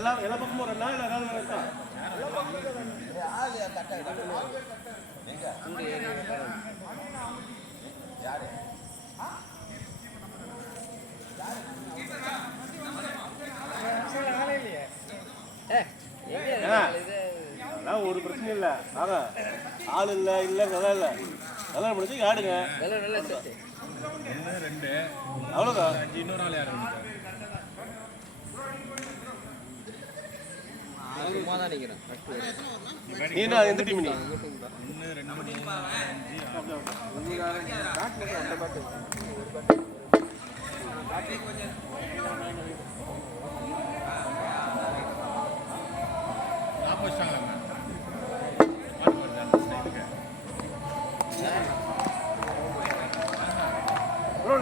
எல்லா பக்கமும் ரெண்டா இல்லை ஏதாவது இருக்கா? அதெல்லாம் ஒரு பிரச்சனையும் இல்லை. வாங்க, ஆள் இல்லை இல்லை நல்லா இல்லை நல்லா முடிச்சு ஆடுங்க. அவ்வளோதான். இன்னொரு ஆள் யாரும் நீ எந்த டீம்? நீ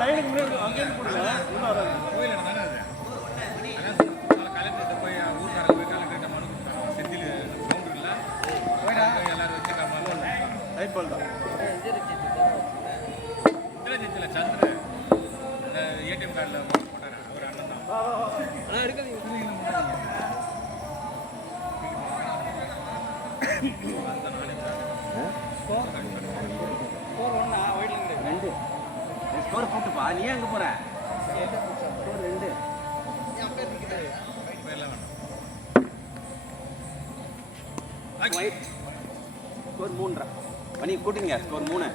லைனுக்கு முன்னாடி அங்கேயிருந்து போடுங்க. இன்னும் வராது. கோயில் தானே அது. கலெக்டர்கிட்ட போய் ஊருக்காரங்க போய் கலெக்டர்கிட்ட மனு கொடுத்தாங்க. செந்தில் சவுண்ட் இல்லை எல்லாரும் வச்சுக்காம ரைட் பால் தான். இந்திரஜித்தில் சந்திர ஏடிஎம் கார்டில் போட்டார். அவர் அண்ணன் தான். ஆனால் இருக்காது ஸ்கோர் போட்டுப்பா. நீ எங்க போற? ஸ்கோர் 2. ஸ்கோர் 3. மணி கூட்டுங்க. ஸ்கோர் 3.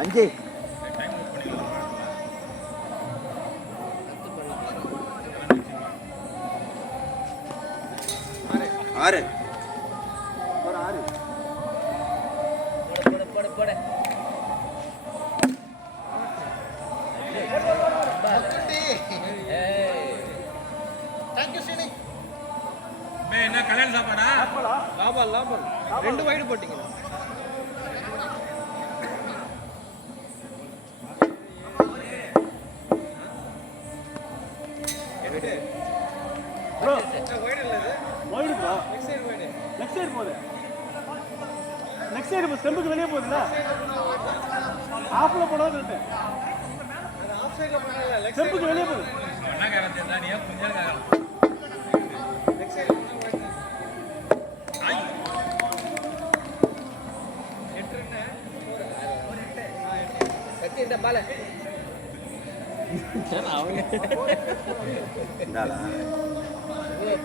அஞ்சு 6 ஒரு 6 போடு தேங்க்யூ சீனி. என்ன கல்யாண சாப்பாடா? லாபம் 2 வைடு போட்டீங்க. நெக்ஸ்ட் சைடு ஸ்டெம்புக்கு வெளியே போகுதுல்ல. ஆஃப்ல போனது இருக்கு. ஆஃப் சைடுல போனது ஸ்டெம்புக்கு வெளியே போகுது. என்ன கரெக்ட் தான். நீ கொஞ்சம் கரெக்ட். நெக்ஸ்ட் சைடு எட்றனே கட்டி இந்த பால அவங்க இந்தாளா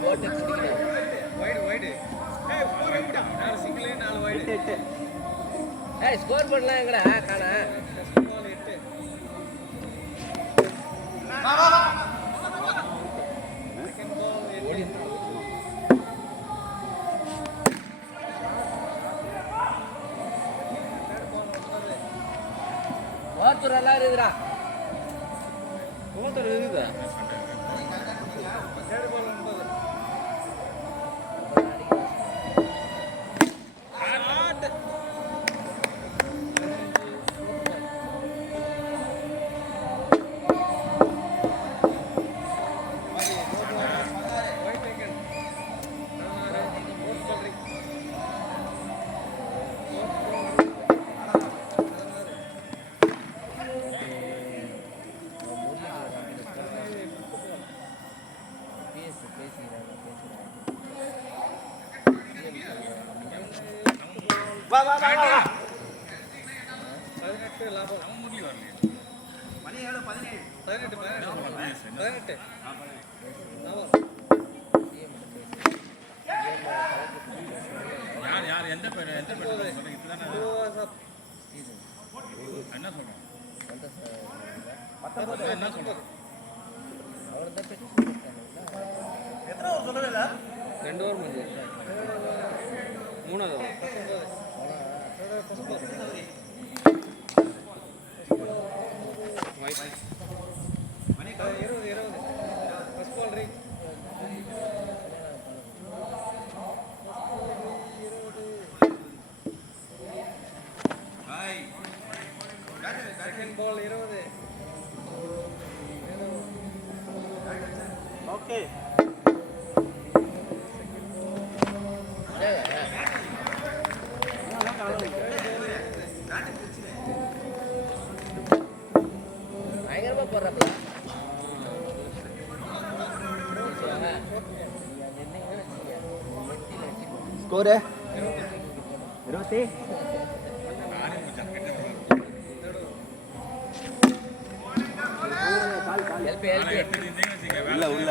போட்டு குடிக்கணும். வைடு ஏய் 4 விட்டா. 4 சிங்கிள் 4 வைடு 8. ஏய் ஸ்கோர் பண்ணலாம் எங்கடா காணா. பால் 8. வா செகண்ட் பால் 8. ஓத்தூர் எல்லாம் இருக்குடா. ஓத்தூர் இருக்குதா? Third ball 9. வா 18 லாபம். மணி எவ்வளோ? 17. 18 யார் எந்த பேர் சொல்றீங்க? இதுதானே என்ன சொல்றோம்? என்ன சொல்றோம்? எத்தனை ஓவர் சொல்லவே இல்லை. 2 ஓவர் முடிஞ்சு 3வது over. Mani 20 first ball reach. Second ball 20. Okay பயங்கரமா போடுறப்ப ஸ்கோரு 20. எல்பி எல்பி உள்ள உள்ள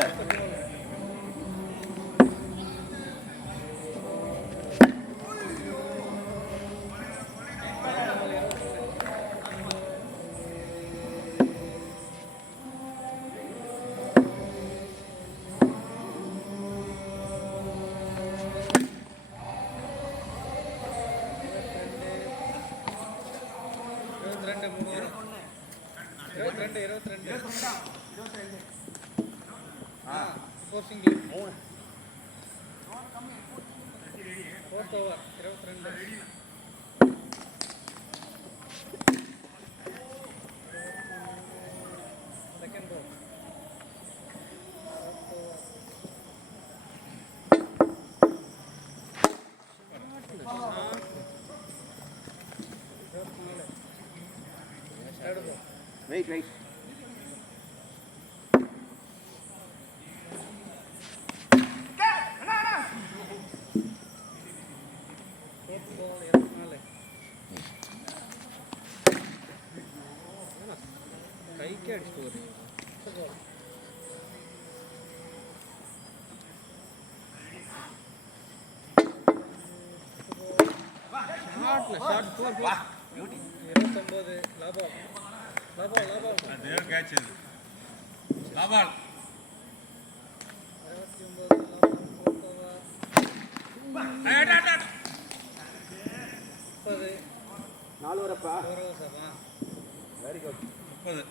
four single 4th over 22. Second ball wait wait கைக்கே அடிச்சுட்டு வருது. ஷார்ட் 4 29 லாபம் லாபம் லாபம் தேவ் கேட்ச் இது லாபால் 4 வரப்பா 30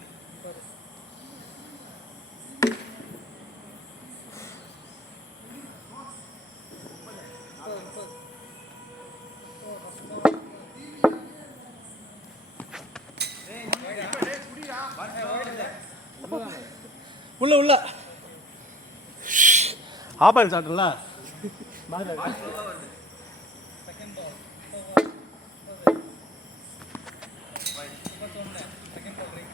உள்ள உள்ள ஆபாயில் சாப்பிட்டல second ball second ball right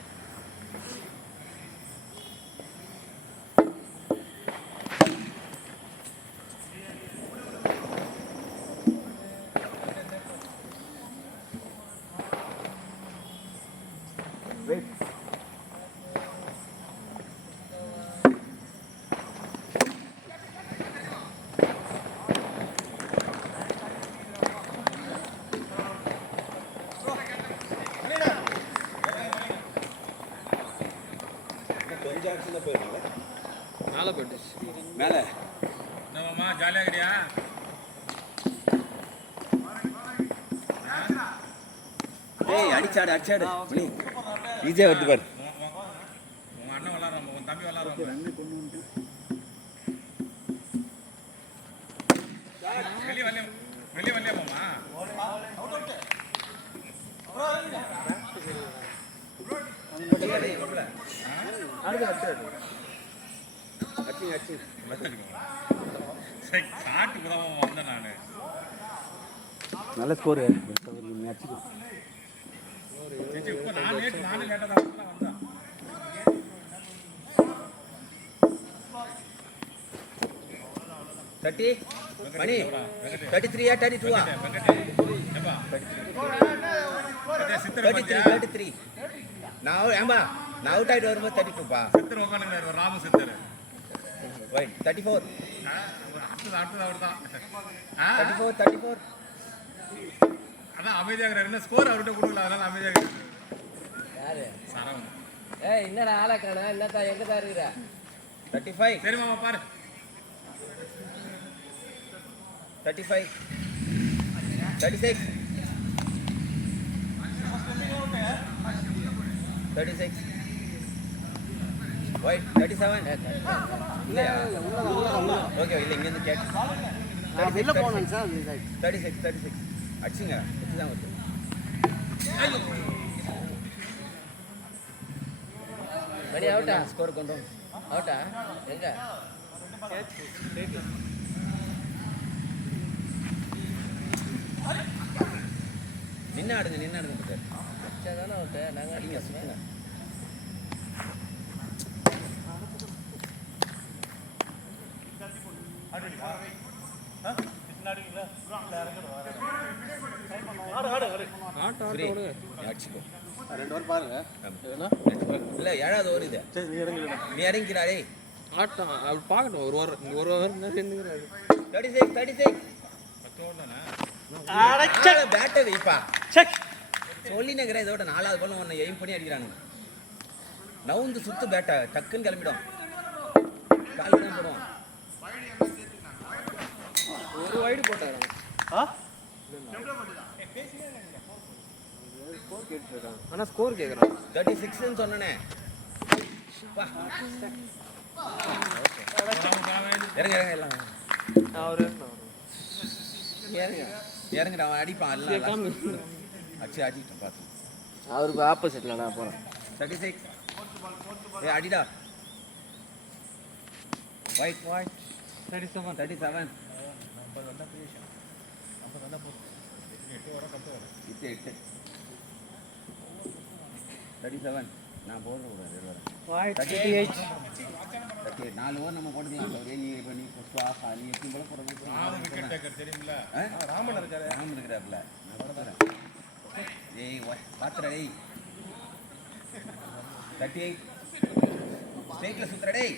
wait கொஞ்சம் ஆக்ஷன் போயிருக்காங்க மேலே போயிட்டு மேலே என்னம்மா ஜாலியாக இருக்கிறியா ஏய் அடிச்சாடு அடிச்சாடு மணி ஈஸியாக வருது பாரு உங்கள் அண்ணன் விளாட்றான் உன் தம்பி விளாட்றான் வெளியே வரலையாமாம்மா சரி காட்டுக்கு தான் வந்தேன் நான் நல்ல ஸ்கோரு அடிச்சுக்கோ இப்போ நானும் லேட்டாக தான் வந்தேன் 30 மணி 33 32 ஏப்பா 33 நான் ஏம்பா நான் அவுட் ஆகிட்டு வரும்போது 32 பா சித்தர் உட்காந்துங்க ராமு சித்தர் ரைட் 34 அடுத்தது அவர் தான் 34 அதான் அமைதியாக என்ன ஸ்கோர் அவர்கிட்ட கொடுக்கல அதனால அமைதியாக யாரு சரவணன் ஏய் என்னடா ஆளை காணா என்னத்தா எங்க தான் இருக்கிற 35 சரி மாமா பாரு 35 36 36 ஒயிட் 37 இல்லையா ஓகே இல்லை இங்கேருந்து கேட்டு வெளில போனேன் சார் 36 அடிச்சுங்க தான் வருது அவுட்டா ஸ்கோர் கொண்டு அவுட்டா எங்க நின்று ஆடுங்க தானே அவுட்டு நாங்கள் அடிங்க சுற்றுங்க அடிச்சுக்கோ 2 ஓவர் பாருங்க. இல்லை 7வது ஓவர் இது. சரி, நீ இறங்கிறாரே ஆட்டம் அப்படி பார்க்கட்டும் ஒரு ஓவர் சேர்ந்துக்கிறாரு 36 பேட்டை வைப்பா சொல்லி நகர இதோட 4வது பால் ஒன்று எய்ம் பண்ணி அடிக்கிறானுங்க. நவுந்து சுத்து பேட்டை டக்குன்னு கிளம்பிடும். கால் தான் போடுவான். ஒரு வைடு போட்டாரு ஆனா ஸ்கோர் கேட்குறான் 36ன்னு சொன்னனே. இறங்க எல்லாம் இறங்குற அவன் அடிப்பான் எல்லாம் அடிக்கிட்டான் பார்த்து. அவருக்கு ஆப்போசிட்ல நான் போறேன். 36 அடிடா. ஒயிட் 37 37 நான் போடுறேன் 38 4 ஓவர் நம்ம போட்டுக்கலாம். நீ இப்போ நீ நீ எப்படி போல போடுறது விக்கெட் டேக்கர் தெரியுமில்ல ராமன் இருக்காரு. ராமன் இருக்கிறாப்புல நான் போடுறேன். ஏய் பாத்துறா டேய் 38 ஸ்ட்ரைக்ல சுத்துறா டேய்.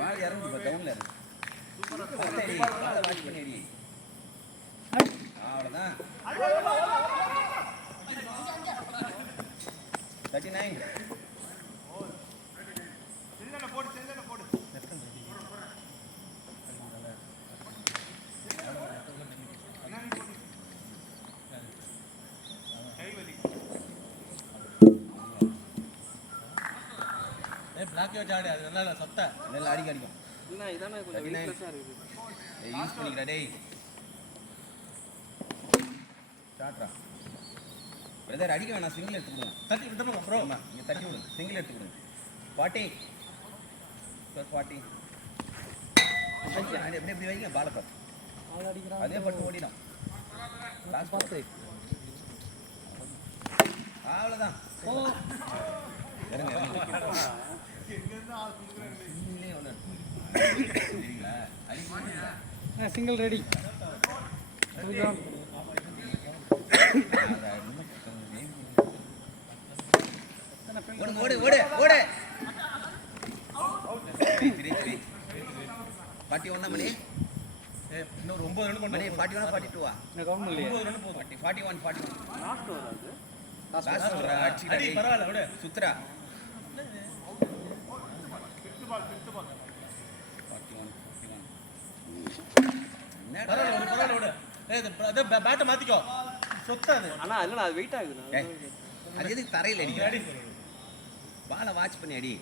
மால் இறங்கி போ டவுன்ல இறங்கு. சரி பால வாட்ச் பண்ணி அடி. அவ்வளவுதான் 39 பிளாக்கே வச்சு ஆடு. அது நல்லா சத்த நல்லா அடிக்கும். இல்லை இதானே கொஞ்சம் வீக்னஸாக இருக்குது யூஸ் பண்ணிக்கிறா டேய். ஸ்டார்ட்ரா பிரதர் அடிக்க வேணாம். சிங்கிள் எடுத்து கொடுங்க. தட்டி விட்டுமா ப்ரோ? நீங்கள் தட்டி விடுங்க. சிங்கிள் எடுத்து கொடுங்க. 40 +40 எப்படி வைங்க பாலை பார்த்து அதே பட்டு ஓடிடும். லாஸ்ட் பார்த்து அவ்வளோதான். சிங்கிள் ரெடி ஓடு ஓடு ஓடு 41 மணி. இன்னொரு 9 ரன் கொண்டு மணி 41 42 கவுண்ட் இல்லையா 9 ரன் போதும். 41 லாஸ்ட் ஓவர் அது. லாஸ்ட் ஓவர் அடி அடிச்சு பரவாயில்ல விடு. சுத்ரா 41 பரவாயில்ல விடு. பேட்டை மாத்திக்கோ. சொத்தாது. ஆனால் இல்லைண்ணா அது வெயிட் ஆகுதுண்ணா ஏய், அது எதுக்கு தரையில் அடிக்கிற? பாலை வாட்ச் பண்ணி அடி.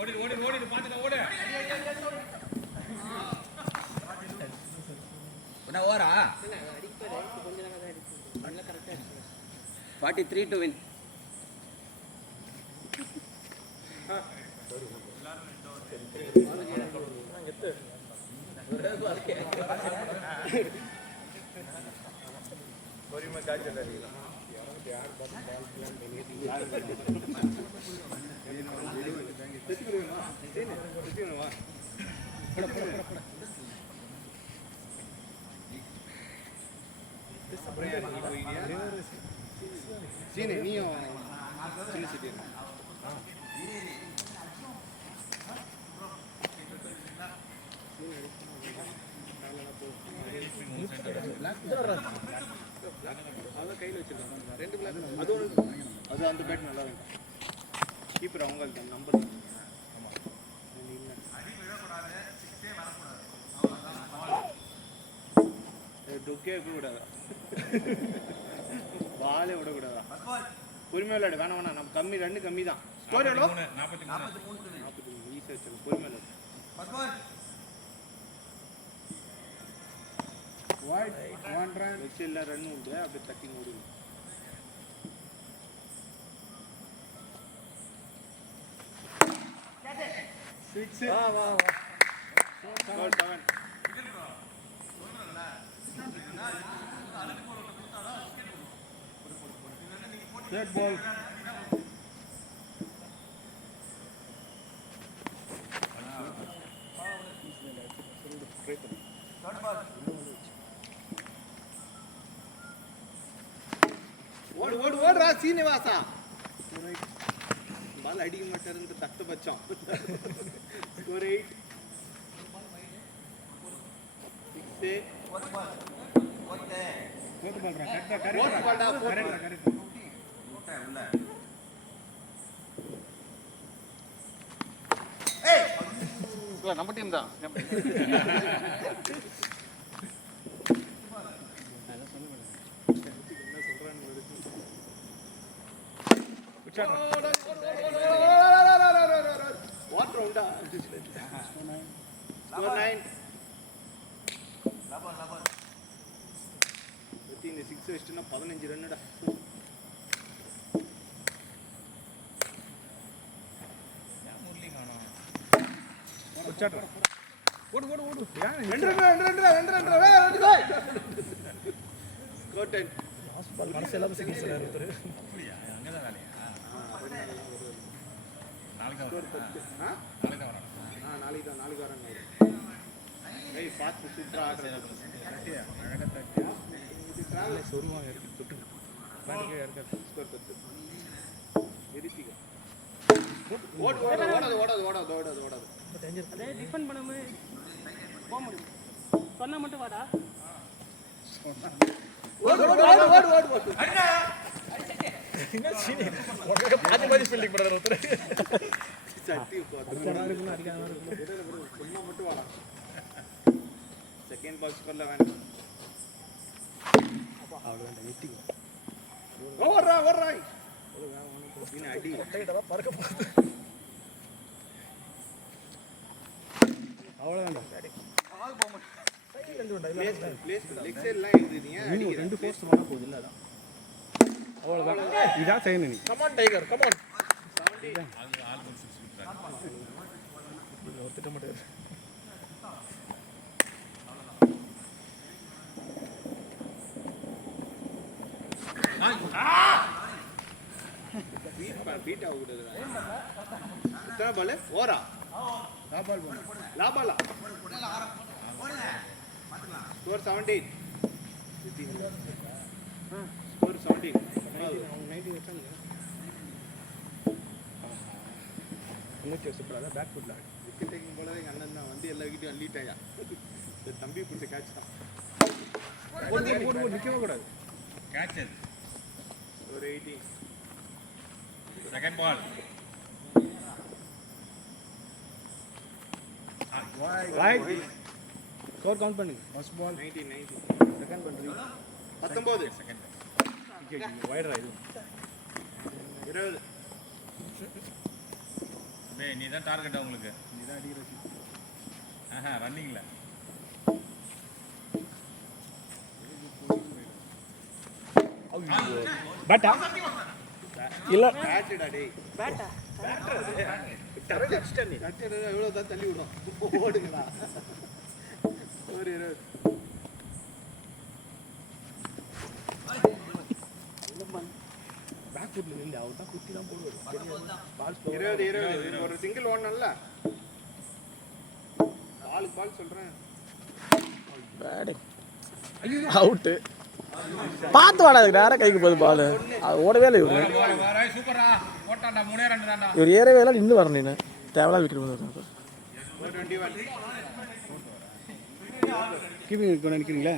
ஓடி பாத்துக்க ஓடு என்ன ஓவரா? 43 to win. சீனு நீயும் சின்ன சிட்டி கையில் வச்சிருக்காங்க 2 பிளாக். அது அந்த பேட் நல்லா இருக்கும். கீப்பர் அவங்க நம்பர் டொக்கே விடக்கூடாதா, பாலே விடக்கூடாதா. பொறுமையாக விளையாடு. வேணாம் நம்ம கம்மி 2 கம்மி தான். ஸ்கோர் எவ்வளோ? 43 ஈஸியாக வச்சிருக்கோம். பொறுமையாக வச்சு எல்லா ரன் உண்டு. அப்படியே தட்டி ஓடிடும். 6 வா வா ஸ்கோர் 7 Third ball. ஓடு ஓடு ஓடுறா சீனிவாசா பால் அடிக்க மாட்டாருன்னு தட்டு பச்சோம் score 8 6 Fourth ball, correct. Fourth ball டா, fourth ball. Correct. நம்ம டீம் தான். வாட் ரவுண்டா ஸ்கோர் 9 இந்த 6 வெஸ்ட்னா 15 ரன்னுடா ஓடு ஓடு ஓடு. ரெண்டு ஸ்கோர் 10 மனசு எல்லாம் சிங்கிள்ஸ் ஒருத்தர். அப்படியா அங்கதான் வேலையா நாளைக்கு ஸ்கோர் 10 நாளைக்கு தான் வரான் நாளைக்கு வரேன் ஏய் பாத்து சூப்பரா ஆடுறேன் அழகா தட்டி சொருவாங்க இருக்கு தொட்டு. பாருங்க இருக்கு. ஸ்கோர் 10 எரித்திக ஓடாது அதே டிஃபெண்ட் பண்ணாம போக முடியும். சொன்னா மட்டும் வாடா. ஓடு பாதி பாதி ஃபீல்டிங் பண்றாரு ஒருத்தர். சட்டி அடிக்காம இருக்கும். சும்மா மட்டும் வாடா செகண்ட் பால் ஸ்கோர்ல வேணும் அவ்வளவுதான் நிறுத்திக்கோ. ஓடுறா இன்ன அடி டைட்டா பறக்க போகுது. அவ்வளவுதான். பிளேஸ் லெக் சைடுல எழுதிட்டீங்க இன்னும் ரெண்டு போஸ்ட் பண்ணா போகுது இல்ல அதான். அவ்வளவுதான். இதான் செய்யணும் நீ. Come on tiger come on. All ஒரு 6 விட்டுறாங்க ஒருத்திட்ட மாட்டாரு. பீட் ஆகுதுடா எத்தனை பால் ஓரா லாபாலா ஸ்கோர் 17 ஸ்கோர் 17 90 வச்சாங்க. இன்னைக்கு சூப்பரா பேக் ஃபுட்ல. விக்கெட் டேக்கிங் போலவே எங்க அண்ணன் தான் வந்து எல்லா விக்கெட்டையும் அள்ளிட்டாயா தம்பி பிடிச்ச கேட்ச் தான் ஓடு நிக்கவே கூடாது. கேட்ச் அது ஒரு 18 second ball right. Score count பண்ணு. ஃபர்ஸ்ட் பால் 19 செகண்ட் பண்றீங்க. 19 செகண்ட் வைடரா இது. 20 டேய் நீ தான் டார்கெட் உங்களுக்கு இதான் அடிக்கிறது. ரன்னிங்ல பேட்டா இல்ல பேட்டடா டேய் பேட்டா. கட்டட எவ்வளவு தான் தள்ளி விடும் ஓடுங்கடா ஒரு 20 பேக் ஃபுட்ல நின்னு அவர் தான் குத்தி தான் போடுவாரு. பால் 20 ஒரு சிங்கிள் ஓடணும்ல பால் சொல்றேன் பேட்டிங். அவுட். பாத்து வாடா நேரா கைக்கு போகுது பால். அது ஓடவே இல்லை இவரு. வர சூப்பரா போட்டான்டா 3 ரன் தான்டா இவர் ஏறவே இல்லை நின்று வரணும் நீ. தேவலா விக்கெட் போடுறாரு. 21 கீப்பிங் கொண்டு நிக்கிறீங்களா?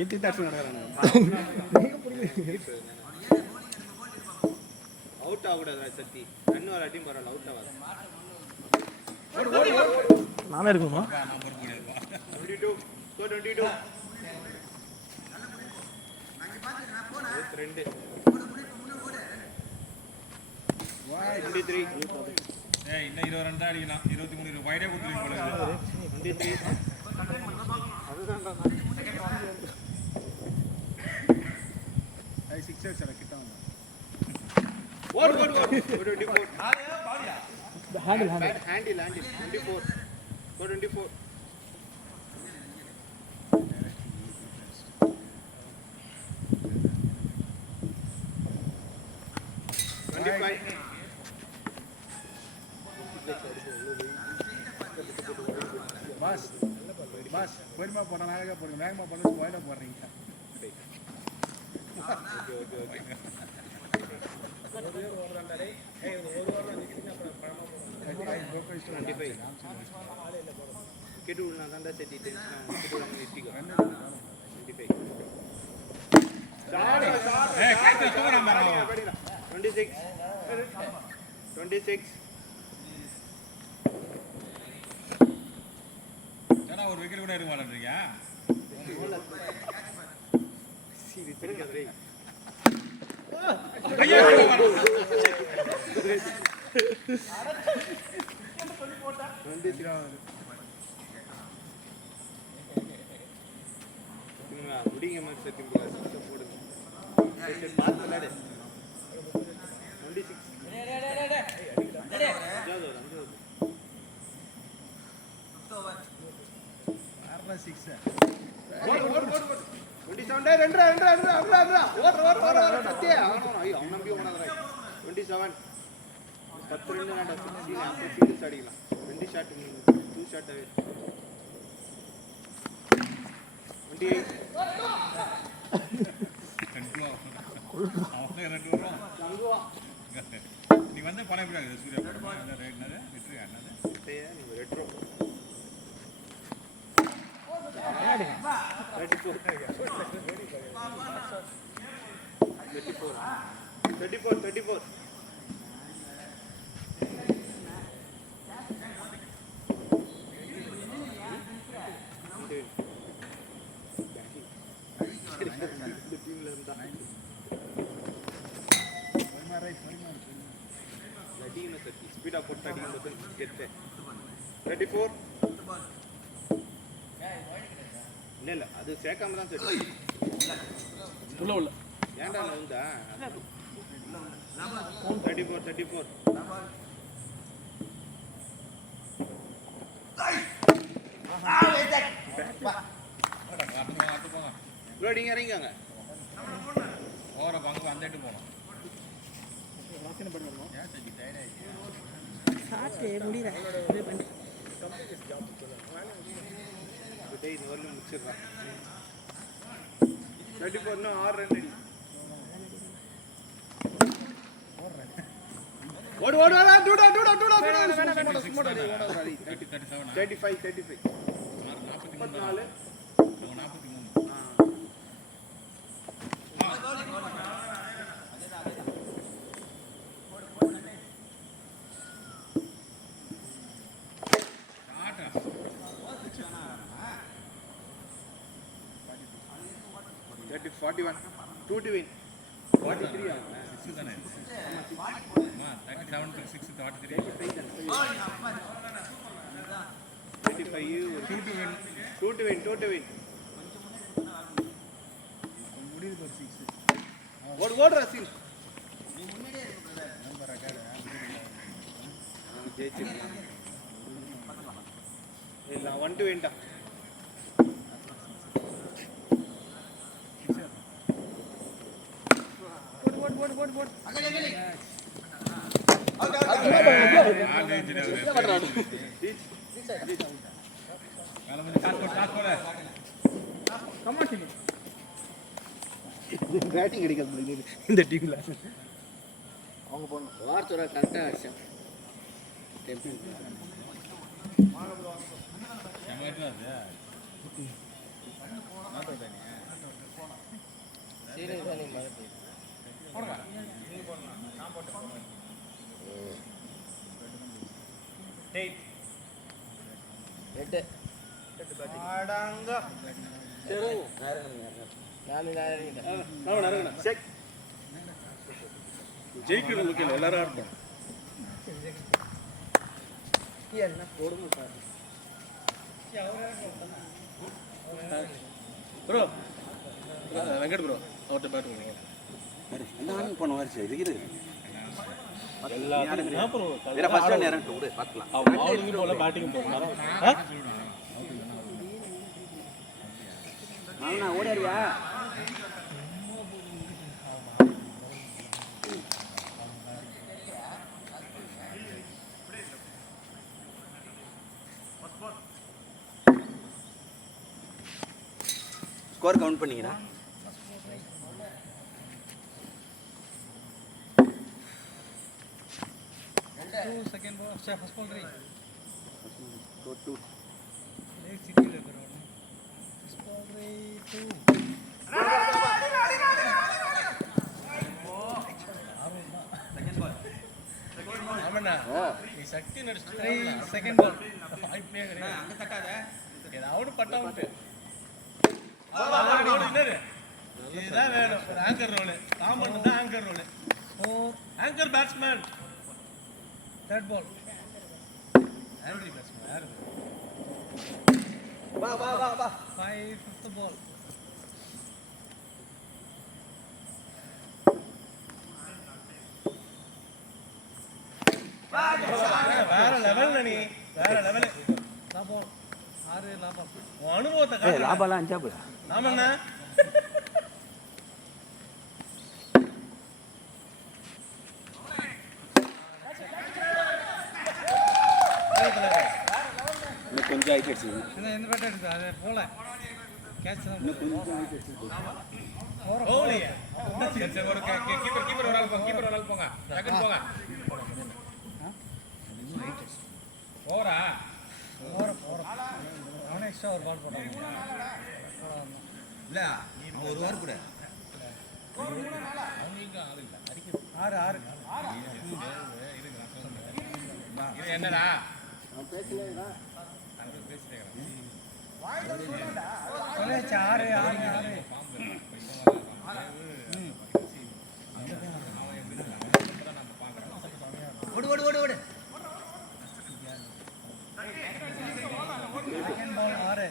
80 தாட்ஸ் நடக்கறாங்க. அவுட் ஆகக்கூடாது சக்தி ரன் வர டீம் பரவாயில்ல அவுட் ஆகாது நானே இருக்குமா? நான் பொறுப்பு கிடையாதுப்பா 22 ஸ்கோர் 22 22 23 ஏய் இன்னும் 20 ரன் தான் அடிக்கலாம் 23 வைடே கொடுத்துருங்க போல இருக்குது 23 சிக்ஸர் சார் கிட்ட வந்து. ஓடு 24 ஹேண்டில் Handle. 24. Go 24. பாஸ் பொறுமையா போட்டா நாளைக்கா போடுங்க வேகமா போட்டா ஸ்கொயரா போடுறீங்க Kid will not understand it. ஏய் கைத்துல தூக்குறா பாரு 26. ஏன்னா ஒரு விக்கெட் கூட எடுக்க மாட்டேன்றீங்க ஐயோ முடிங்க மாதிரி செட்டிங் போடுங்க பார்த்து விளையாடு 28 நீ வந்து பணம் எப்படி சூர்யா போடுமா ரேட் என்னது விட்டுருக்கா என்னது ரெட்ரோ 34 ஸ்பீடா போட்டு அடிக்கும்போது கெட்டேன் 34 இல்ல அது சேர்க்காம தான் சரி உள்ள ஏன்டா நவுந்தா 34 அடுத்து போங்க ப்ரோ நீங்க இறங்கிங்க ஓர பங்கு வந்துட்டு போகணும் வாசனை பண்ணுவோம் ஏன் சரி டயர்ட் ஆயிடுச்சு டேய் இந்த வரல முடிச்சிடுறேன் 34 னா 6 ரன் அடி ஓடு டூடா 35 44 41 2 to win 43 6 தானே ஆமா 37 6 43 35 2 to win முடியுது ஒரு 6 ஓடு ரசில் இல்ல 1 to win டா போடு பேட்டிங் கிடைக்காது இந்த டீம்ல அவங்க போகணும் வார்த்தோட கரெக்டாக அடிச்சேன் சீரியஸாக நீ மழை எட்டு ஜெயிக்கிறதுக்கு எல்லாரும் ஆடணும் என்ன போடுங்க சார் ப்ரோ வெங்கட் ப்ரோ அவர்கிட்ட பேட் பண்ணுங்க என்ன பண்ண மாதிரி இருக்குது பவுலிங்கும் போல பேட்டிங்கும் போகணும். ஓடியா ஸ்கோர் கவுண்ட் பண்ணீங்கடா. Second ball first ball 3 Sakthi நடிச்சு செகண்ட் பால் வாய்ப்பே கிடையாது. அங்க தட்டாத. ஏதாவது பட்டா விட்டு இதுதான் வேணும். ஒரு ஆங்கர் ரோல் காமன் தான் anchor role. Anchor batsman third ball ஆங்கரி பேட்ஸ்மேன் யாரு? வா வா வா வா. 5 ஃபிஃப்த் பால் வேற லெவல்ல நீ வேற லெவல். லாபால் 6 லாபால் உன் அனுபவத்தை காட்டு. லாபாலாம் அஞ்சா போல நாம என்ன இன்னும் கொஞ்சம் ஆயிடுச்சு. எந்த பேட் எடுத்து அது போல கேட்ச் தான் ஓலியா சரி சரி ஒரு கீப்பர் ஒரு ஆள் போங்க டக்குன்னு போங்க போறா அவனே எக்ஸ்ட்ரா ஒரு பால் போட்டான் இல்ல அவன் ஒரு வாரம் கூட அவங்களுக்கு ஆள் இல்லை 6 இது என்னடா சொல்லியாச்சு 6 ஓடு ஓடு ஓடு ஓடு. செகண்ட் பால் 6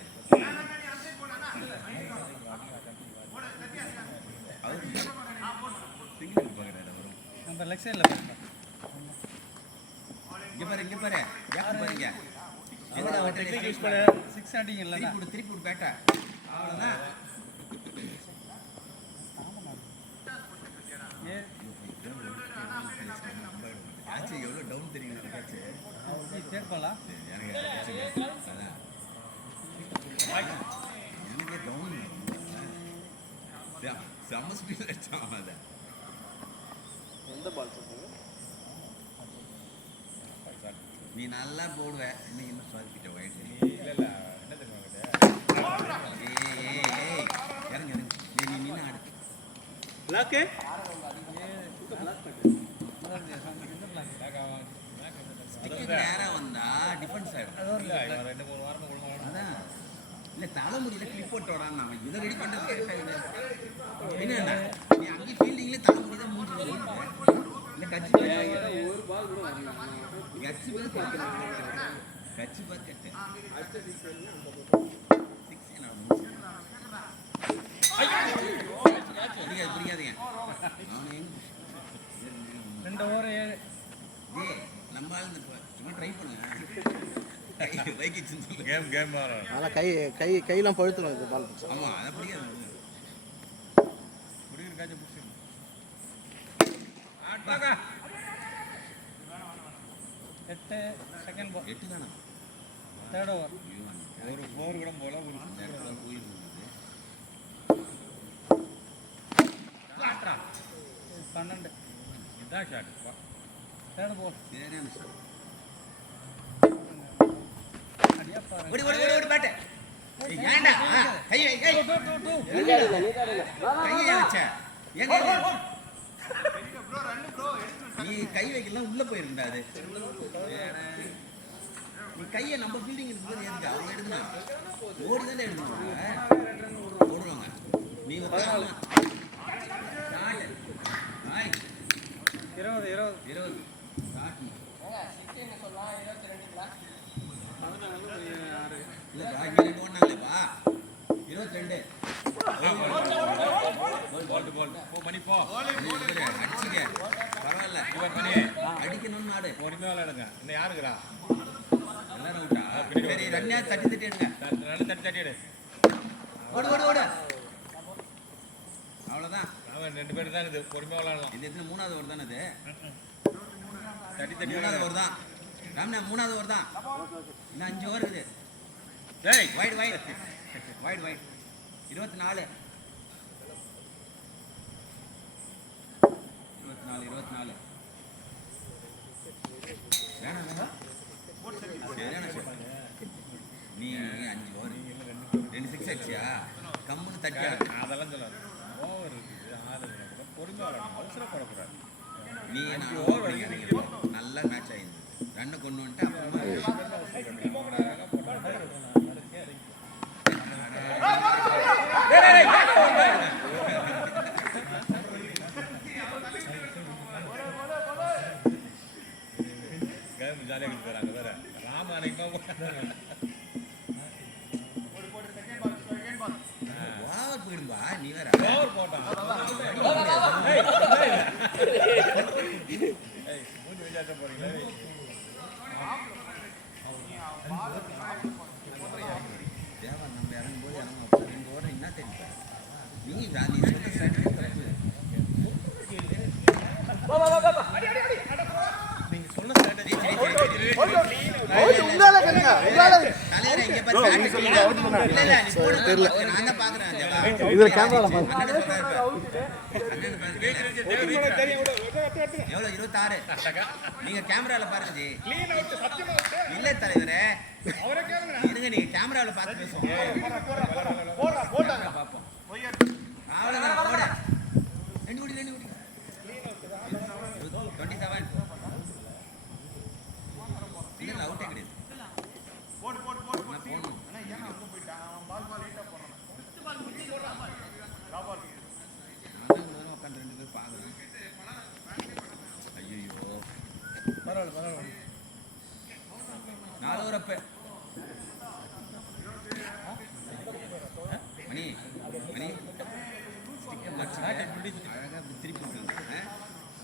நம்ம லெக் சைடில் போட்டோம் இங்க பாரு யார் பாருங்க. எங்கடா டெக்னிக் யூஸ் பண்ணு. 6 அடிங்க இல்லை திருப்பி விடு பேட்டா. அவ்வளவுதான். ஆச்சு எவ்வளவு டவுன் தெரியும் ஆச்சு. தேர்ட் பாலா எனக்கே டவுன் செம்ம ஸ்பீட் அடிச்சான் அதை. எந்த பால் சொல்றீங்க? நீ நல்லா போடுவ. இன்னைக்கு என்ன சொல்லிட்ட வயசு. இல்ல இல்ல என்ன தெரியுமா இறங்க இறங்க. நீ நின்று ஆடு. லாக்கு ஸ்டிக்கு நேரா வந்தா டிஃபென்ஸ் ஆயிடும். இல்ல 2-3 வாரமா ஒழுங்கா அதான் இல்ல தலைமுடியில கிளிப் போட்டோடான்னு அவன் இதை ரெடி பண்றது கரெக்டா என்ன நீ அங்கே ஃபீல்டிங்ல தலைமுடி தான் மூஞ்சி இல்ல கட்சி ஒரு பால் கூட கட்சி பால் கட்சி பால் கட்டு 6 புரியாதீங்க. ரெண்டு ஓவர் 7 நம்ம ஆளு சும்மா ட்ரை பண்ணுங்க. கேம் ஆனால் கையெல்லாம் பழுத்துடும் இது பால். ஆமா அது அப்படியே குடிக்கிற காய்ச்சல் பிடிச்சி 8 செகண்ட் பால் 8 தானே. தேர்ட் ஓவர் ஒரு 4 கூட போல ஒரு போயிருந்தது. 12 இதான் ஷாட் தேர்ட் பால் சரியான shot. அடியா பாருங்க ஓடி ஓடி ஓடி ஓடி பேட். ஏன்டா கை வை கை கையை வச்ச ஏங்க நீ கை வைக்கலாம் உள்ள போயிருந்தா அது. நீ கையை நம்ம ஃபீல்டிங் இருக்கும்போது ஏதுக்கு அவங்க எடுக்கணும். ஓடி தானே எடுக்கணும். ஓடுவாங்க நீ ஒரு ஸ்டார்ட். Hi 20 20 start. இல்ல பாக்கி ரெண்டு ஓடுனாங்களேப்பா 22 பால் போ மணி போ அடிச்சிக்க பரவாயில்ல. வரல இவர் பண்ணி அடிக்கணும்னு நாடு பொறுமையா விளையாடுங்க. இன்னும் யாருக்குறா? எல்லாரும் விட்டா சரி ரன்யா தட்டி தட்டி எடுங்க நல்ல தட்டி தட்டி எடு. ஓடு ஓடு ஓடு அவ்வளோதான். அவன் 2 பேர் தான் இருக்குது. பொறுமையா விளையாடலாம். இது எத்தனை மூணாவது ஓவர் தானே அது தட்டி தட்டி மூணாவது ஓவர் தான் ராம்னா மூணாவது ஓவர் தான் இன்னும் 5 ஓவர் இருக்குது டேய் வைட் வைட் வைட் வைட் 24 வேணாம் வேணாம் சரியான shot. நீ 5 ஓவர் 2 6 அடிச்சியா கம்முன்னு தட்டியா அதெல்லாம் சொல்லாது. ஓவர் இருக்குது. 6 கூட பொறுமையா விளையாடணும். அவசரப்படக்கூடாது. நீ நான் ஓவர் அடிக்கிறீங்க நல்ல மேட்ச் ஆயிடுது ரன்னை கொண்டு வந்துட்டு அப்புறமா கேம் ஜாலியாக இருக்குது. அங்கே வேற ராம ஓவர் போயிடும்பா நீ வேற ஓவர் போட்டான். மூஞ்சி விளையாட்ட போறீங்களா? தேவா நம்ம இறங்கும்போது இறங்க 2 ஓவர் என்ன தெரியும் நீ சொன்ன ஸ்ட்ராட்டஜி தப்பு நீங்க சொன்ன ஸ்ட்ராட்டஜி தலைவரே இங்க பாரு இல்ல இல்ல நீ போடு நான் தான் பாக்குறேன் தேவா இதுல கேமரால பாரு. எவ்வளவு 26 நீங்க கேமரால பாருங்க ஜி இல்ல தலைவரே இருங்க நீங்க கேமரால பார்த்து பேசுவோம் பாப்போம் அவ்வளவுதான் போடு 2 குடி 2 குடி 27 இல்ல அவுட்டே கிடையாது போடு போடு போடு போடணும் انا ஏன் அங்க போய்ட்டான் அவன் பால் லேட்டா போறான் நான் உட்கார்ந்து 2 பேர் பாக்குறேன் ஐயோ பரவாயில்ல 4 ஓவர் அப்ப மணி மணி ஸ்டிக்கர் வச்சு அழகா திருப்பி விட்டுங்க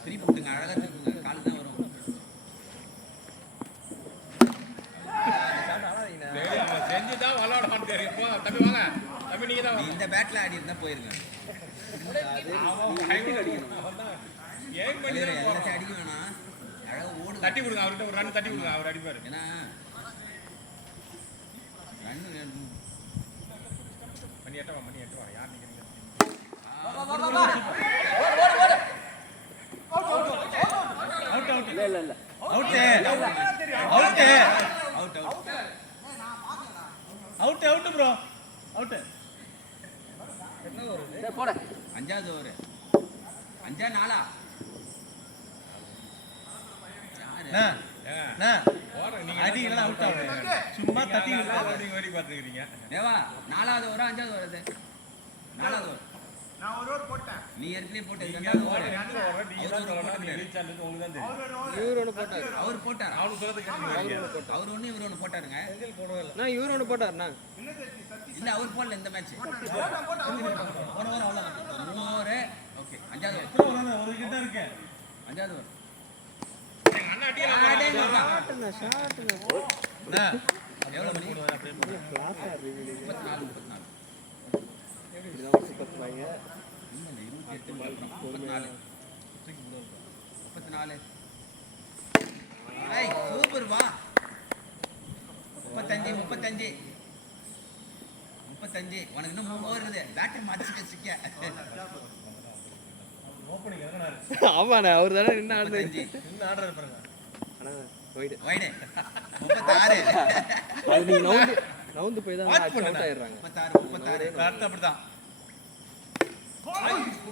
திருப்பி விட்டுங்க அழகா திருப்புங்க கால் தான் வரும் செஞ்சுதான் விளையாடுவான்னு தெரியும். போ, தம்பி வாங்க தம்பி நீங்க தான் இந்த பேட்ல ஆடி இருந்தா போயிருங்க ஏன் பண்ணி எல்லாத்தையும் அடிக்க வேணாம் அழகா ஓடுங்க தட்டி கொடுங்க. அவர்கிட்ட ஒரு ரன் தட்டி கொடுங்க. அவர் அடிப்பாரு. ஏன்னா ரன் மணி எட்டவா யார் நிக்கிறீங்க? இல்ல இல்ல இல்ல out out out out out bro out போட 5வது ஓவர் 5 4 போறேன் நீங்க அடி இல்ல அவுட் ஆகுது சும்மா தட்டி நீங்க வரி பார்த்துக்கிறீங்க. தேவா 4வது ஓவர் 5வது ஓவர் அது 4வது ஓவர் நான் ஒரு ஓவர் போட்டேன் நீ ஏற்கனவே போட்டது நீங்க 2வது ஓவர் நீங்க தான் சொல்லணும். நீங்க ரீச் ஆனது உங்களுக்கு தான் தெரியும். இவர் ஒன்று போட்டார். அவர் போட்டார் அவனுக்கு சொல்றது கேட்டீங்க. அவர் ஒண்ணு இவர் ஒண்ணு போட்டாருங்க நான் இவர் ஒன்று போட்டார்ண்ணா. இல்ல அவர் போடல இந்த மேட்ச் போன ஓவர் அவ்வளவுதான் 3 ஓவர் ஓகே 5வது ஓவர் ஒரு விக்கெட் தான் இருக்கு 5வது ஓவர் அண்ணா அடிக்கலாம். எவ்வளவு மணி 34 இப்படிதான் சுத்தப்பாங்க. 34 ஐய் சூப்பர் வா 35 உனக்கு இன்னும் 3 ஓவர் இருக்குது பேட்டர் மாத்திக்க சிக்க ஆமாண்ணே அவர் தானே நின்று ஆடுது. 35 இந்த ஆர்டர் பாருங்க அண்ணா போயிடு. வைடு 36 அது நீங்கள் நவுந்து போய் தான் அவுட் ஆயிடுறாங்க. 36 அடுத்து அப்படிதான்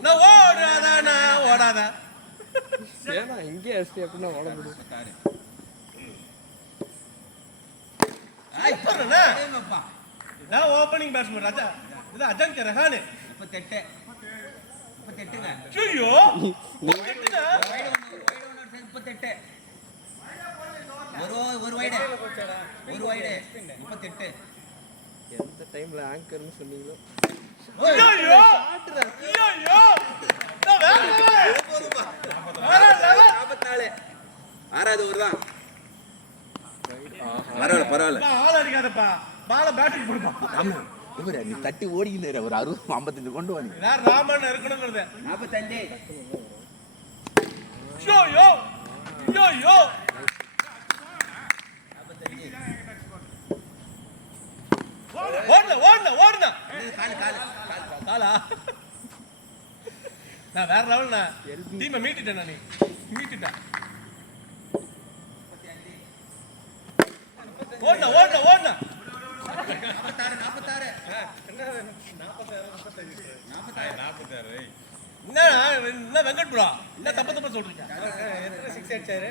நான் ஓடாத ஏன்னா இங்கே அடிச்சு எப்படின்னா ஓட முடியும். 36 ஐய் அண்ணா. ஏங்கப்பா நான் ஓப்பனிங் பேட்ஸ்மேன் ராஜா இது அஜான்கே ரஹானே 38ங்க ஐயோ வைடு 38 ஒரு வைடு 38 எந்த டைம்ல ஆங்கர்னு சொன்னீங்களோ ஐயோ ஐயோ நான் வேற லெவல் 6வது ஓவர் தான். பரவாயில்ல. ஆள் அடிக்காதப்பா, பால பேட்டிங் போடுப்பா. ஆமா இவரே நீ தட்டி ஓடிக்கிட்டு ஒரு 60 55 கொண்டு வாங்க. யார் ராமன் இருக்கணுங்கிறது. 45. யோ யோ யோ யோ. ஓடுனா காலா. நான் வேற லெவல்ண்ணா. டீமை மீட்டிட்டேன் நீ. மீட்டிட்டேன். ஓடுனா 46. என்ன வெங்கட் ப்ரோ என்ன தப்பு சொல்றீங்க? எத்தனை 6 அடிச்சாரு?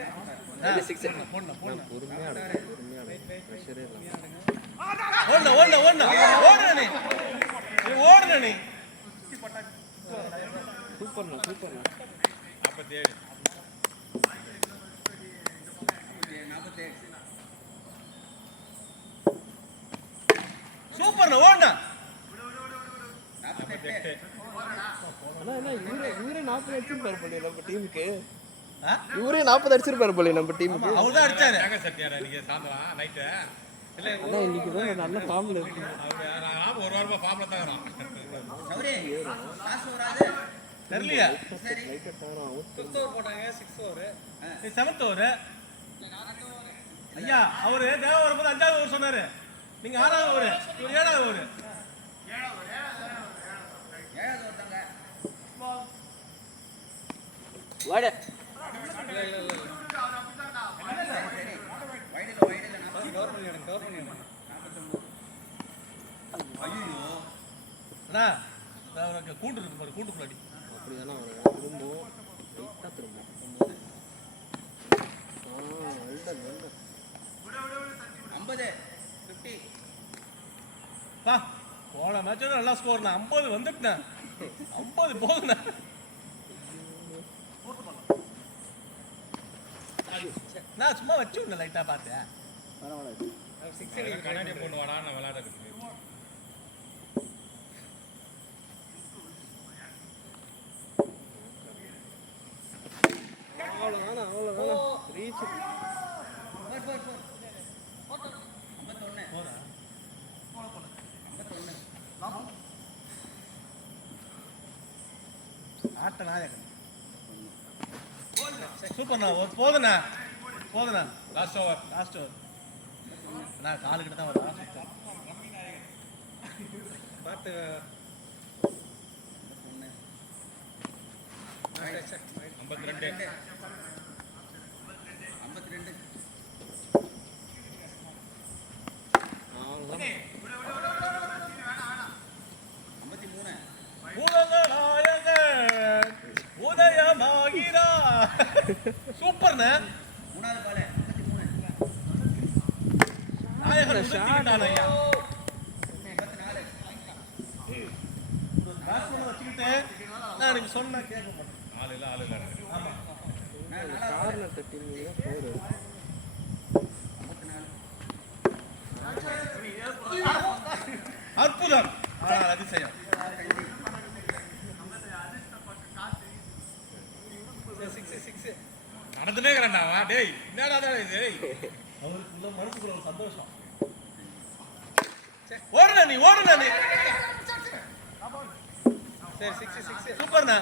6 போடுனா பொறுமையா ஆடு, பொறுமையா ஆடு. ப்ரெஷரே இல்ல. ஓடுனா நீ. சூப்பர்ண்ணா, சூப்பர்ண்ணா. 47. சூப்பர்ண்ணா ஓடுனா. 48. ஆனா என்ன இவரே 40 அடிச்சிருப்பாரு போல நம்ம டீமுக்கு. ஆ? இவரே 40 அடிச்சிருப்பாரு போல நம்ம டீமுக்கு. அவர்தான் அடிச்சாரு. ஏங்க சத்தியாடா நீங்க சாயந்தரம் நைட்டு இல்ல ஆனா இன்னைக்கு தான் நல்ல ஃபார்ம்ல இருக்கு. நான் ஒரு வாரமா ஃபார்ம்ல தான் இருக்கோம். சௌரே காசு வராது. தெரியலையா? லைட்டா டவுன் ஆகும். 6 ஓவர் போட்டாங்க. 6 ஓவர். 7th over. ஐயா அவரு தேவ வரும்போது 5வது ஓவர் சொன்னாரு. நீங்க 6வது ஓவர். இவர் 7வது ஓவர். 7வது ஒருத்தங்க. வாடே அண்ணா அவருக்கு கூண்டு இருக்கு பாரு, கூண்டுக்குள்ள அடி. அப்படிதானே அவர் திரும்பவும் லைட்டா திரும்பும். வெல்டன் 50. 50. பா போன மேட்சோட நல்லா ஸ்கோர்ண்ணா. 50 வந்துட்டேன். 50 போகுண்ணா. நான் சும்மா வச்சு விடல லைட்டா பார்த்தேன். கண்ணாடியை போட்டு வாடா நான் விளையாடுறதுக்கு. அவ்வளவுதானா ரீச். ஆட்ட நாயகன் சூப்பர்ண்ணா. போதுண்ணா லாஸ்ட் ஓவர். Last over. நான் காலுக்கிட்ட தான் வரா பார்த்து 52. 52. அவ்வளவுதான். 53. உலகநாயகன் உதயமாகிறா. சூப்பர்ண்ணா. 3வது பால் 53. நாயகன் உதிக்கிட்டான் ஐயா. 54. பேட்ஸ்மேனை வச்சுக்கிட்டு நான் நீங்க சொன்னா கேட்க மாட்டேன். ஆள் இல்ல. ஆமா கார்னர் தட்டினீங்க போடு. 54. அற்புதம். ஆனால் அதிசயம். நடந்துட்டே இருக்கிறான்டா டேய். என்னடா இது? அவருக்குள்ள மனசுக்குள்ள ஒரு சந்தோஷம். ஓடுனா நீ. சரி 6 சூப்பர்ண்ணா.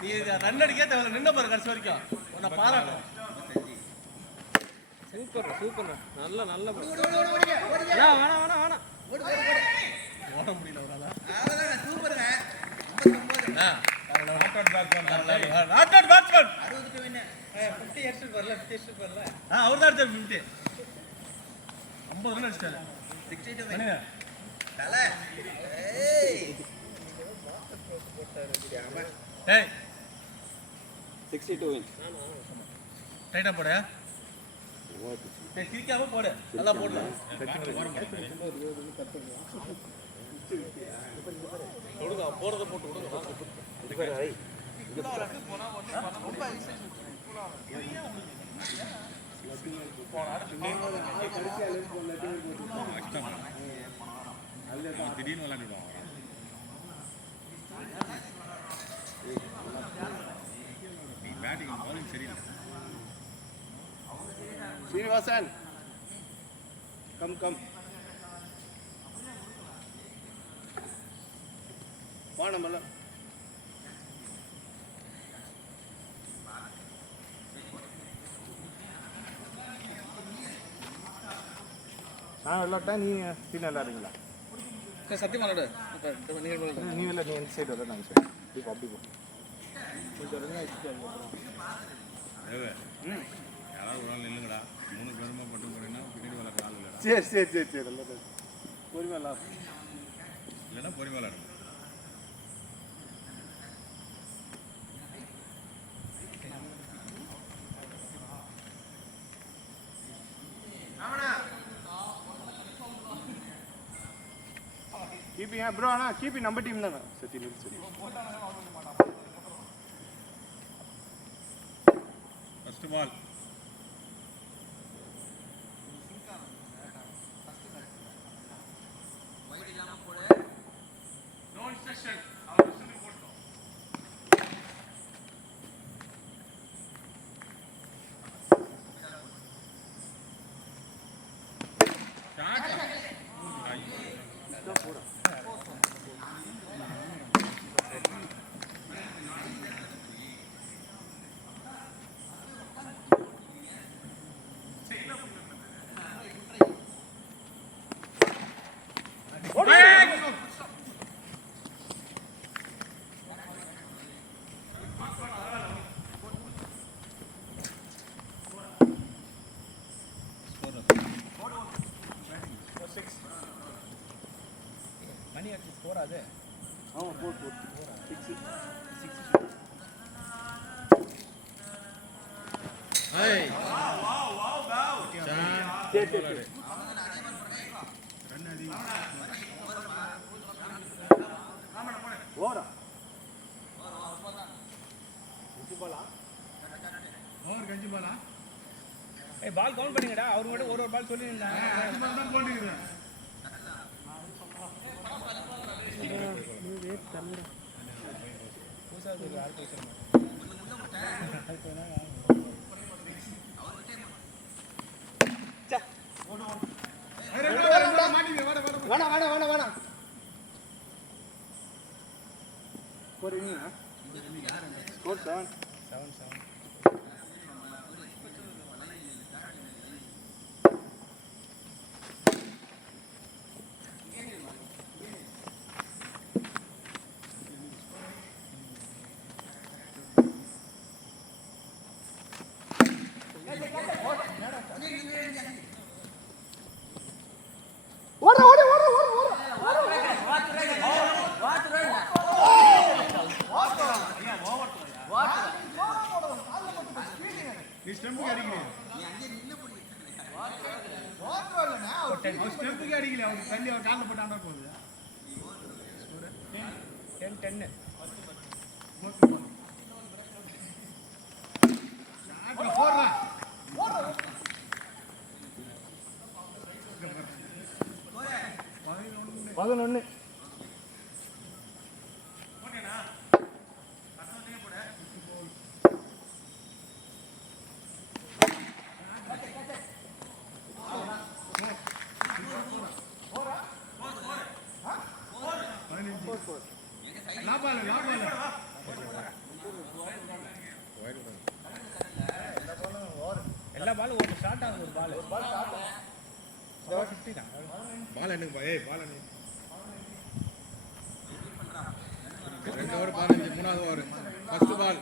நீ ரன் அடிக்க தேவையில்ல. நின்ன பாரு கடைசி வரைக்கும். உன்னை பாராட்டும். சூப்பர்ண்ணா. நல்ல ஓடு. வேணாம். ஓட முடியல அவரால. அவ்வளவுதான் சூப்பருங்க. 59. Not out batsman. Not out batsman. 60க்கு வின்னு. 50 அடிச்சிட்டு வரல. அவர் தான் அடிச்சாரு 50. 50 ரன் அடிச்சிட்டாரு. 62 பண்ணுங்க. தலை. ஏய். ஏய் 62 win. டைட்டா போடு. ஏய் கிரிக்காம போடு. நல்லா போடு. கொடுங்க போறத போட்டு கொடுங்க. திடீர்னு விளையாண்டுடுவான். நீ பேட்டிங் பாலிங் சரியில்லை. Vasan. Come. Vaana malla. நான் விளாட்டேன், நீ சீன் விளாடுறீங்களா? சத்தியமா விளாடு. இப்போ நீங்கள் விளாடு. நீ இல்லை, நீ இந்த சைடு வர, நாங்கள் சைடு இப்போ அப்படி போ. யாராவது ஒரு ஆள் நில்லுங்கடா. 3 பேருமா பட்டு போறீங்கன்னா பின்னாடி விளாட்ற ஆள் இல்லைடா. சரி நல்லது. பொறுமையாக விளாடு. இல்லைன்னா பொறுமை விளாடும். Keeping bro, ana keeping number team na Sachin will say. First ball. No instruction. Our instruction report. மணி ஆச்சு ஸ்கோர் அது. ஆமா 4 6. Hey. சரி. ஓரா. கஞ்சி பாலா. ஏய் பால் கவுண்ட் பண்ணுங்கடா. அவர் மட்டும் ஒரு பால் சொல்லி இருந்தாங்க. கஞ்சி பால் தான் போடுறீங்க. வேணாம். ஸ்கோர் என்ன? ஸ்கோர் 7. நீ ஸ்டெம்புக்கு அடிக்கலையா? அவர் ஸ்டெம்புக்கு அடிக்கலையா? அவர் தள்ளி அவர் காலில் போட்டாண்டா போகுது. 10 11. எல்லா பாலும் ஒரு ஷாட் ஆகும். ஒரு பால் 50 தான். பால் எனக்கு பால் எனக்கு 2 ஓவர் 15. 3வது over. First ball.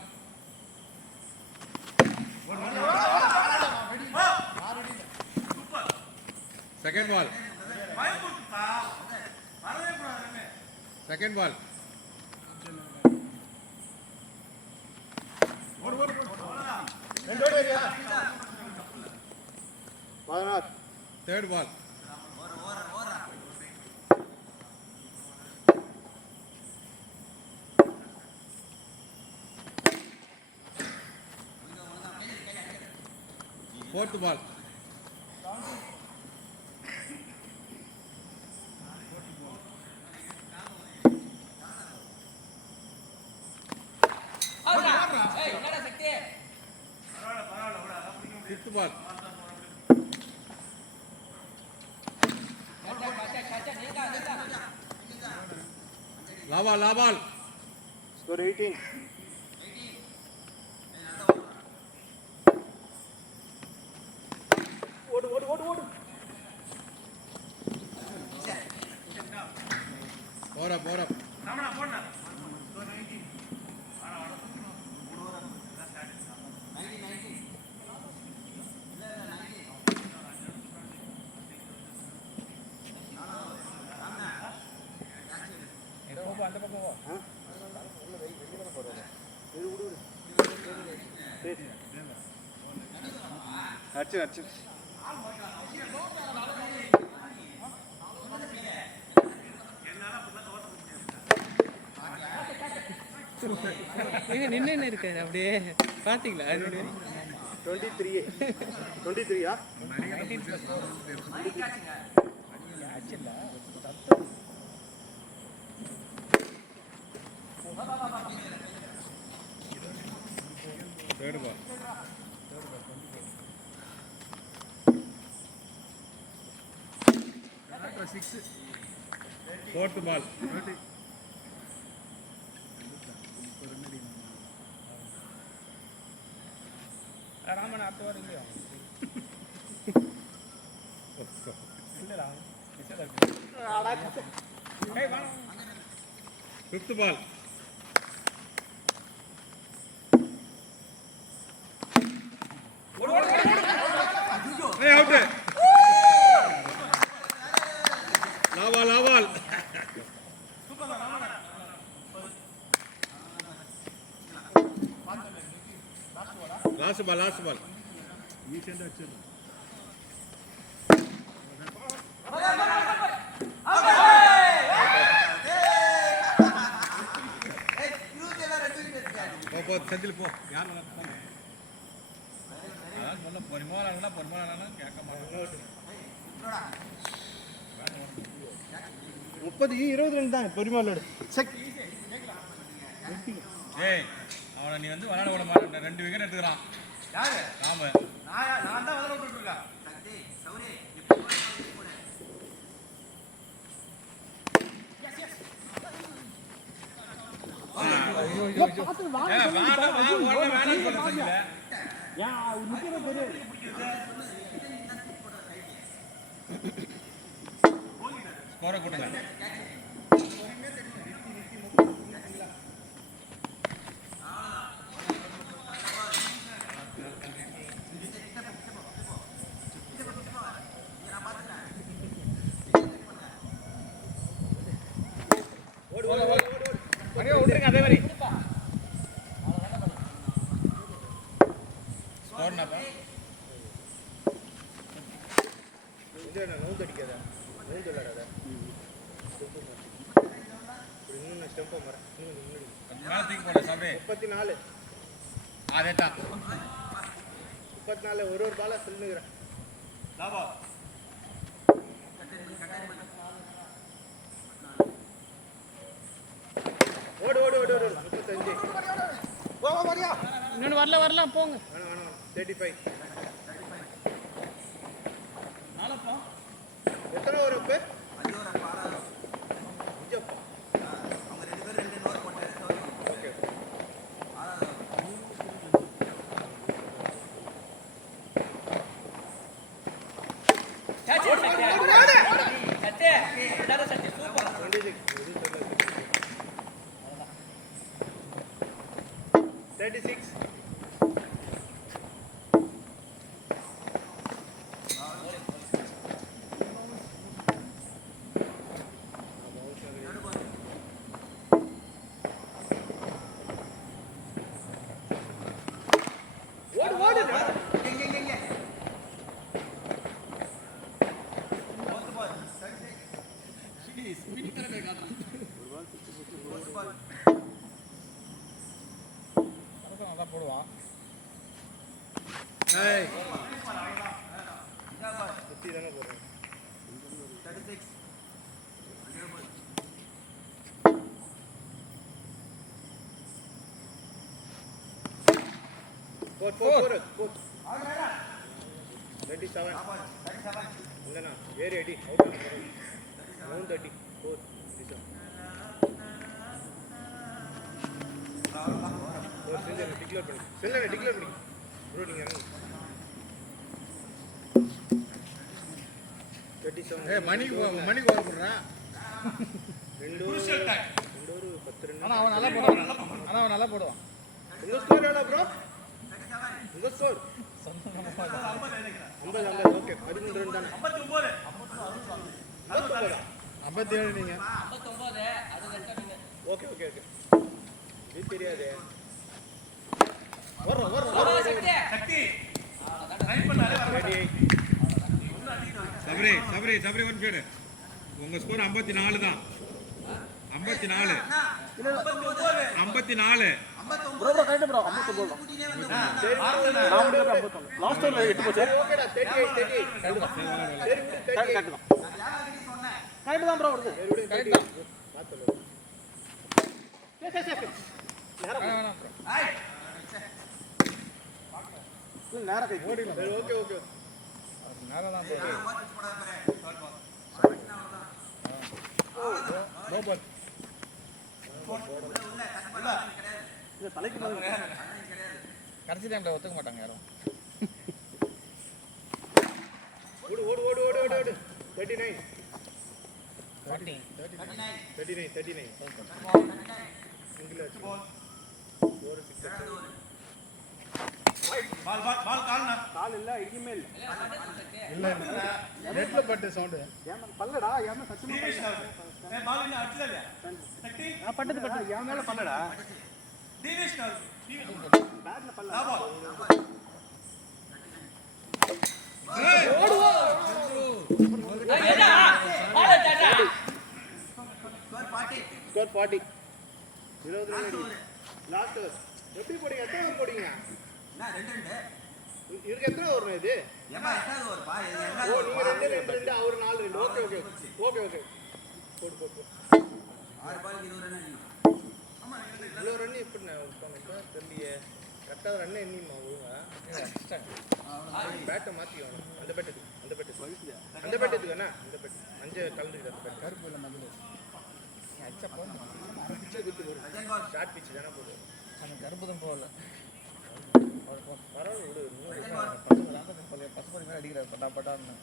Second ball. Second ball. Third ball. Fourth ball. Fifth ball. லாபால் ஸ்கோர் 18. ஓடு ஓடு ஓடு ஓடு போற அடிச்சு எங்க நின்று இருக்காரு அப்படியே பாத்தீங்களா 23 ஆ third ball fourth ball Raman அடுத்த வாரம் இல்லையா ஃபிஃப்த் பால் அவுட் லாபால் லாஸ்ட் பால் போ செந்தில் போ யார் சொல்ல பொறுமானா கேட்க மாட்டேன் 30-22 தான் பெருமா விளையாடு ஏய் அவனை நீ வந்து விளையாட விட மாட்டேன் 2 விக்கெட் எடுத்துக்கிறான் ராம நான் தான் விளையாட விட்டுருக்கேன் ஸ்கோரை கூட்டுங்க அதே மாதிரி ஸ்கோர்னாப்பா நவுந்து அடிக்காத நவுந்து விளையாடாத இன்னும் ஸ்டெம்போ மர மேலே தூக்கி போட சபே 34 அதே தான் 34 ஒரு பாலா சொல்லுங்கிறேன் ஓடு 35 இன்னொன்று வரலாம் போங்க 35 எத்தனை ஒரு பேர் போடுவான் இல்லைண்ணா ஏறி அடி அவுட் 934 டிக்ளேர் பண்ணி செல்ல டிக்ளேர் பண்ணி ப்ரோ நீங்க இறங்குங்க 37 மணிக்கு ஓவர் பண்றான் ரெண்டு ஒரு 10 ரன் ஆனா அவன் நல்லா போடுவான் உங்க ஸ்கோர் எவ்வளவு ப்ரோ உங்க ஸ்கோர் 50 ஓகே 13 ரன் தானே 57 நீங்க 59 அது ரெக்கார்டிங். ஓகே ஓகே ஓகே இது தெரியாதே சக்தி சபரி ஒன் பேரு உங்க ஸ்கோர் 54 தான் 54 ப்ரோ கரெக்ட் ப்ரோ 59 நான் வந்து 59 லாஸ்ட் ஓவர்ல 8 போச்சு ஓகேடா 38 கரெக்ட் தான் ப்ரோ வருது கரெக்ட் தான் பாத்து நேரா கை ஓகே ஓகே நேரா தான் தலைக்கு கடைசி டைம்ல ஒத்துக்க மாட்டாங்க யாரும் ஓடு 39 சிங்கிள் அடிச்சு ஒரு சிக்ஸ் கால் இல்ல எங்கேயுமே இல்ல நெட்ல பட்டு சவுண்ட் ஏன் பல்லடா ஏன் சத்தியமா நான் பட்டது ஏன் மேல பல்லடா பேட்ல பல்ல ஸ்கோர் 40 20 ரன் அடி லாஸ்ட் எப்படி போடுங்க எத்தனை ஓவர் போடுங்க இருக்கு எத்தனை ஓவர் இது ஓ நீங்க ரெண்டு அவர் 4 ரெண்டு ஓகே போடு இவ்வளோ ரன் எப்படி பண்ணப்ப தெரியலையே கரெக்டாக ரன் எண்ணிமா ஒழுங்கா பேட்டை மாற்றிக்கணும் அந்த பேட்டுக்கு வேணா அந்த பேட்டு மஞ்சள் கலந்துக்குது அந்த பேட்டு கருப்பு இல்ல நம்பு ஷார்ட் பிச்சு தானே போடுவோம் அந்த கருப்பு தான் போகல பரவாயில்ல விடு பசுபதி மேலே அடிக்கிறார் பட்டான்னு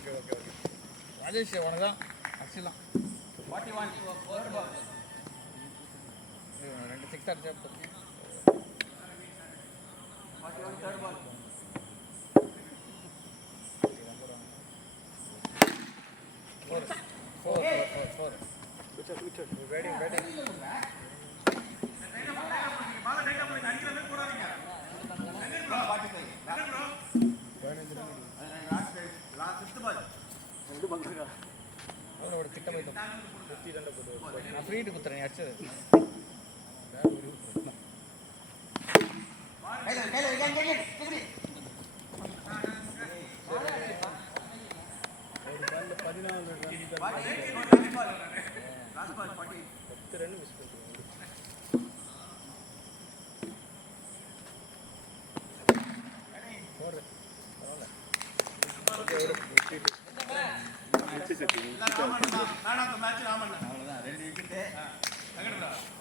ஓகே ராஜேஷ் உனக்கு தான் அடிச்சிடலாம் 2 6 அடிச்சா பேட்டிங் அவனோட கிட்ட போயிட்டோம் சுற்றி தண்டை போட்டு நான் ஃப்ரீட்டு குத்துறேன் அடிச்சது ஒரு பால்ல 14 ரன் மிஸ் பண்ணிட்டு அவ்வளவுதான் 2 விக்கெட்